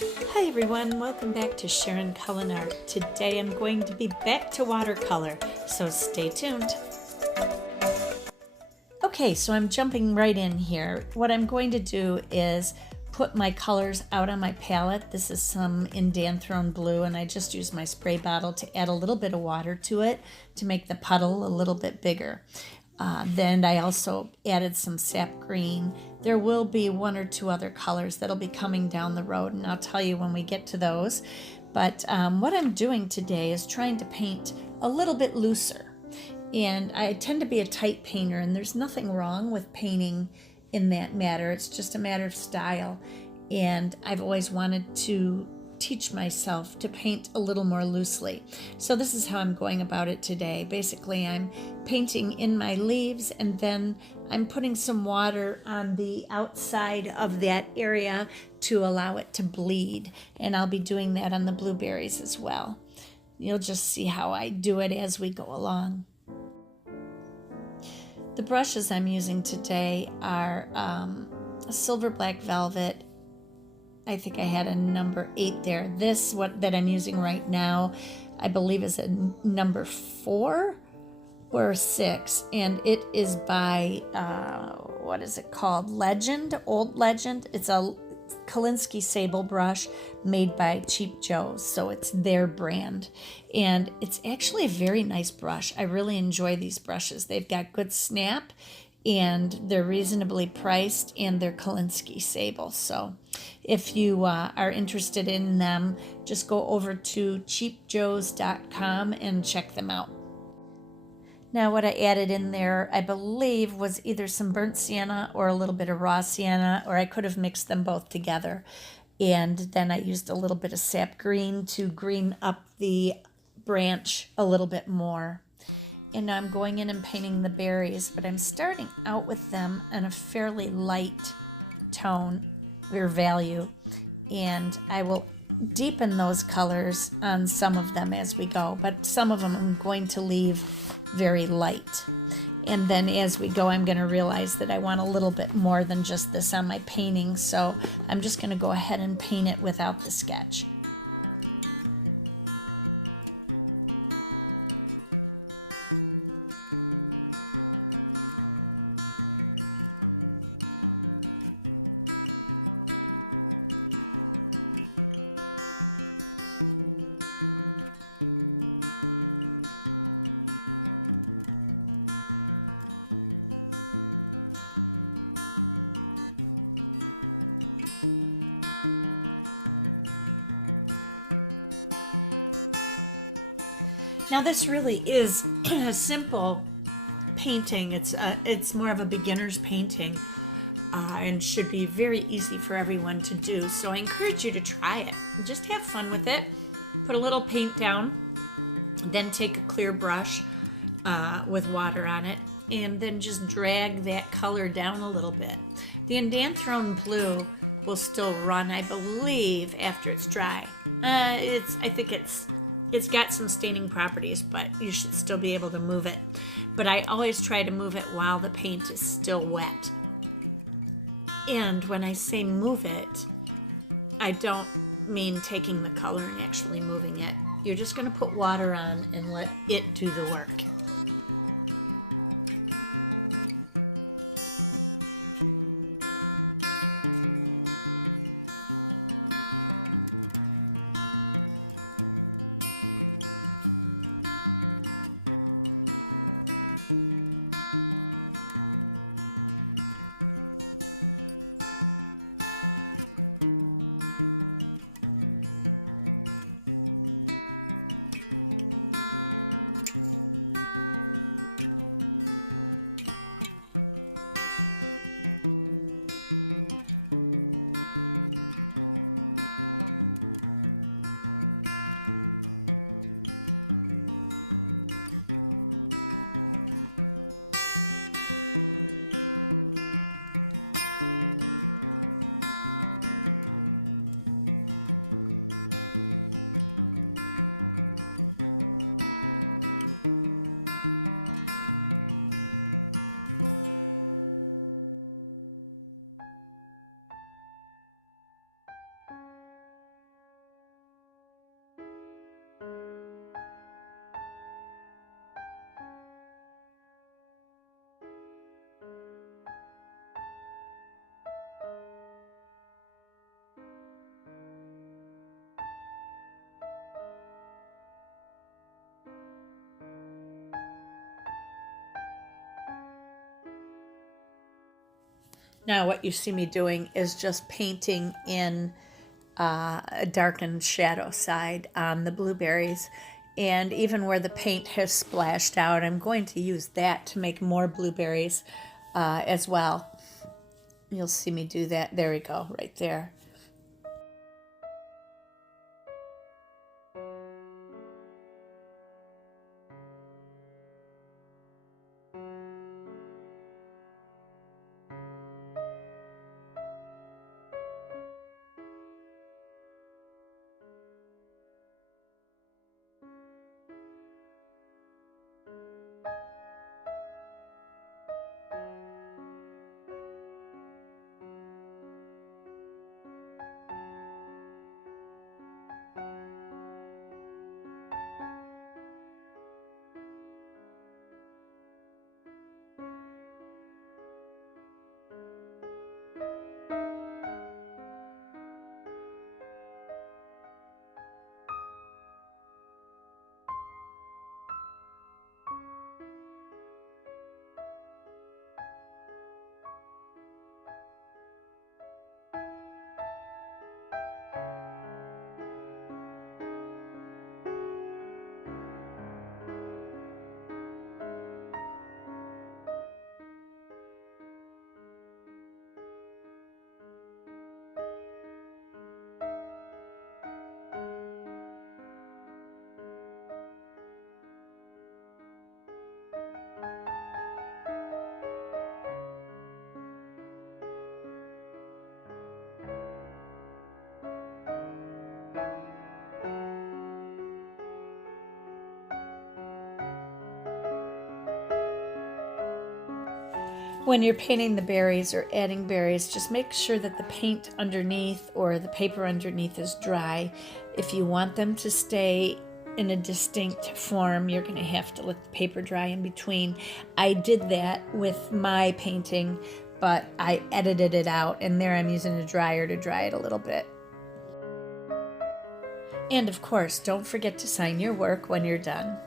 Hi everyone, welcome back to Sharon Cullen Art. Today I'm going to be back to watercolor, so stay tuned. Okay, so I'm jumping right in here. What I'm going to do is put my colors out on my palette. This is some Indanthrone Blue, and I just used my spray bottle to add a little bit of water to it to make the puddle a little bit bigger. Then I also added some sap green. There will be one or two other colors that'll be coming down the road, and I'll tell you when we get to those. But what I'm doing today is trying to paint a little bit looser. And I tend to be a tight painter, and there's nothing wrong with painting in that matter. It's just a matter of style. And I've always wanted to teach myself to paint a little more loosely. So this is how I'm going about it today. Basically, I'm painting in my leaves, and then I'm putting some water on the outside of that area to allow it to bleed. And I'll be doing that on the blueberries as well. You'll just see how I do it as we go along. The brushes I'm using today are a silver black velvet. I think I had a number 8 there. This that I'm using right now, I believe is a number 4 or 6, and it is by what is it called? Old Legend. It's a Kolinsky sable brush made by Cheap Joe's, so it's their brand, and it's actually a very nice brush. I really enjoy these brushes. They've got good snap, and they're reasonably priced, and they're Kolinsky sable. So if you are interested in them, just go over to cheapjoes.com and check them out. Now what I added in there, I believe, was either some burnt sienna or a little bit of raw sienna, or I could have mixed them both together. And then I used a little bit of sap green to green up the branch a little bit more. And now I'm going in and painting the berries, but I'm starting out with them in a fairly light tone or value. And I will deepen those colors on some of them as we go, but some of them I'm going to leave very light. And then as we go, I'm going to realize that I want a little bit more than just this on my painting, so I'm just going to go ahead and paint it without the sketch. Now this really is a simple painting. It's more of a beginner's painting, and should be very easy for everyone to do. So I encourage you to try it. Just have fun with it. Put a little paint down, then take a clear brush with water on it, and then just drag that color down a little bit. The Indanthrone Blue will still run, I believe, after it's dry. I think it's got some staining properties, but you should still be able to move it. But I always try to move it while the paint is still wet. And when I say move it, I don't mean taking the color and actually moving it. You're just going to put water on and let it do the work. Now what you see me doing is just painting in a darkened shadow side on the blueberries. And even where the paint has splashed out, I'm going to use that to make more blueberries as well. You'll see me do that. There we go, right there. When you're painting the berries or adding berries, just make sure that the paint underneath or the paper underneath is dry. If you want them to stay in a distinct form, you're going to have to let the paper dry in between. I did that with my painting, but I edited it out, and there I'm using a dryer to dry it a little bit. And of course, don't forget to sign your work when you're done.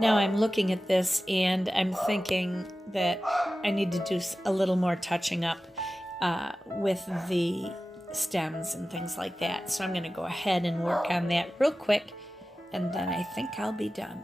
Now I'm looking at this and I'm thinking that I need to do a little more touching up with the stems and things like that. So I'm going to go ahead and work on that real quick, and then I think I'll be done.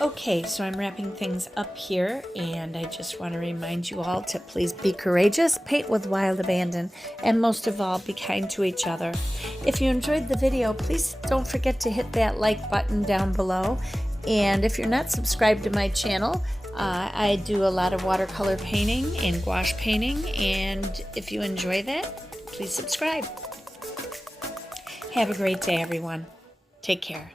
Okay, so I'm wrapping things up here, and I just want to remind you all to please be courageous, paint with wild abandon, and most of all, be kind to each other. If you enjoyed the video, please don't forget to hit that like button down below. And if you're not subscribed to my channel, I do a lot of watercolor painting and gouache painting, and if you enjoy that, please subscribe. Have a great day, everyone. Take care.